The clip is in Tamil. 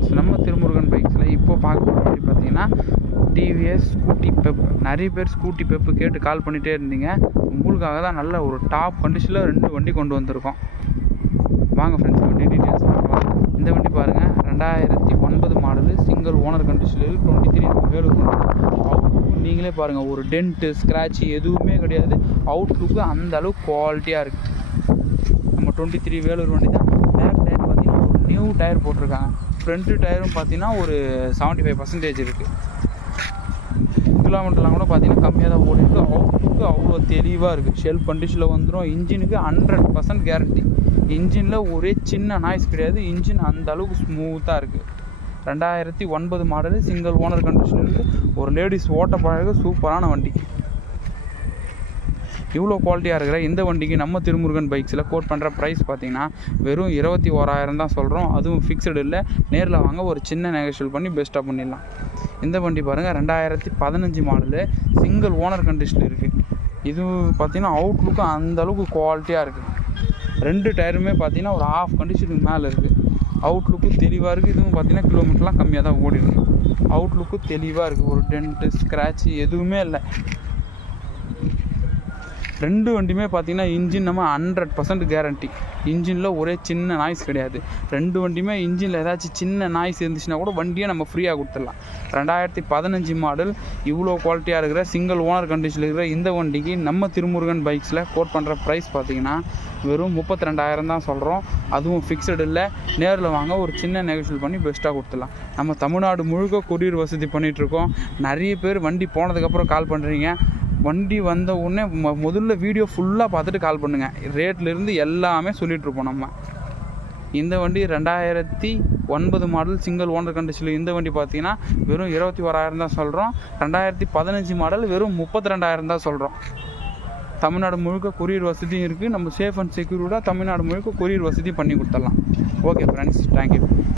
ஃப்ரெண்ட்ஸ், நம்ம திருமுருகன் பைக்ஸில் இப்போ பார்க்க போகிற வண்டி பார்த்தீங்கன்னா டிவிஎஸ் ஸ்கூட்டி பெப். நிறைய பேர் ஸ்கூட்டி பெப்பு கேட்டு கால் பண்ணிகிட்டே இருந்தீங்க. உங்களுக்காக தான் நல்ல ஒரு டாப் கண்டிஷனில் 2 வண்டி கொண்டு வந்திருக்கோம். வாங்க ஃப்ரெண்ட்ஸ், வண்டி டீட்டெயில்ஸ் பார்க்கலாம். இந்த வண்டி பாருங்கள், 2009 மாடலு, சிங்கிள் ஓனர் கண்டிஷனில் 23 வேலூர் கொண்டு. அவுட்லுக்கு நீங்களே பாருங்கள், ஒரு டென்ட்டு ஸ்க்ராட்சு எதுவுமே கிடையாது. அவுட்லுக்கு அந்த அளவுக்கு குவாலிட்டியாக இருக்குது. நம்ம 23 வேலூர் வண்டி தான். பேக் டயர் பார்த்தீங்கன்னா ஒரு நியூ டயர் போட்டிருக்காங்க. ஃப்ரண்ட்டு டயரும் பார்த்தீங்கன்னா ஒரு 75% இருக்குது. கிலோமீட்டர்லாம் கூட பார்த்தீங்கன்னா கம்மியாக தான் ஓடிருக்கு. அவுட்லுக்கு அவ்வளோ தெளிவாக இருக்குது. ஷெல்ஃப் கண்டிஷனில் வந்துடும். இன்ஜினுக்கு 100% கேரண்டி. இன்ஜினில் ஒரே சின்ன நாய்ஸ் கிடையாது. இன்ஜின் அந்த அளவுக்கு ஸ்மூத்தாக இருக்குது. 2009 மாடலு, சிங்கிள் ஓனர் கண்டிஷன் இருக்குது. ஒரு லேடிஸ் ஓட்ட பழக சூப்பரான வண்டி. இவ்வளோ குவாலிட்டியாக இருக்கிற இந்த வண்டிக்கு நம்ம திருமுருகன் பைக்ஸில் கோட் பண்ணுற ப்ரைஸ் பார்த்தீங்கன்னா வெறும் 21,000 தான் சொல்கிறோம். அதுவும் ஃபிக்ஸடு இல்லை. நேரில் வாங்க, ஒரு சின்ன நெகோஷியேட் பண்ணி பெஸ்ட்டாக பண்ணிடலாம். இந்த வண்டி பாருங்கள், 2015 மாடலு, சிங்கிள் ஓனர் கண்டிஷன் இருக்குது. இது பார்த்திங்கன்னா அவுட்லுக்கு அந்தளவுக்கு குவாலிட்டியாக இருக்குது. 2 டயருமே பார்த்திங்கன்னா ஒரு ஆஃப் கண்டிஷனுக்கு மேலே இருக்குது. அவுட்லுக்கு தெளிவாக இருக்குது. இதுவும் பார்த்திங்கன்னா கிலோமீட்டர்லாம் கம்மியாக தான் ஓடி இருக்குது. அவுட்லுக்கு தெளிவாக இருக்குது. ஒரு டென்ட்டு ஸ்க்ராட்சு எதுவுமே இல்லை. 2 வண்டியுமே பார்த்திங்கன்னா இன்ஜின் நம்ம 100% கேரண்டி. இன்ஜினில் ஒரே சின்ன நாய்ஸ் கிடையாது. 2 வண்டியுமே இன்ஜினில் ஏதாச்சும் சின்ன நாய்ஸ் இருந்துச்சுன்னா கூட வண்டியை நம்ம ஃப்ரீயாக கொடுத்துடலாம். 2015 மாடல், இவ்வளோ குவாலிட்டியாக இருக்கிற சிங்கிள் ஓனர் கண்டிஷனில் இருக்கிற இந்த வண்டிக்கு நம்ம திருமுருகன் பைக்ஸில் கோட் பண்ணுற ப்ரைஸ் பார்த்திங்கன்னா வெறும் 32,000 தான் சொல்கிறோம். அதுவும் ஃபிக்ஸடு இல்லை. நேரில் வாங்க, ஒரு சின்ன நெகோஷியேட் பண்ணி பெஸ்ட்டாக கொடுத்துடலாம். நம்ம தமிழ்நாடு முழுக்க கொரியர் வசதி பண்ணிகிட்ருக்கோம். நிறைய பேர் வண்டி போனதுக்கப்புறம் கால் பண்ணுறீங்க. வண்டி வந்த உடனே முதல்ல வீடியோ ஃபுல்லாக பார்த்துட்டு கால் பண்ணுங்கள். ரேட்லேருந்து எல்லாமே சொல்லிகிட்ருப்போம். நம்ம இந்த வண்டி 2009 மாடல், சிங்கிள் ஓனர் கண்டிஷனில் இந்த வண்டி பார்த்தீங்கன்னா வெறும் 21,000 தான் சொல்கிறோம். 2015 மாடல் வெறும் 32,000 தான் சொல்கிறோம். தமிழ்நாடு முழுக்க கொரியர் வசதியும் இருக்குது. நம்ம சேஃப் அண்ட் செக்யூர்டாக தமிழ்நாடு முழுக்க கொரியர் வசதி பண்ணி கொடுத்துடலாம். Okay friends, thank you.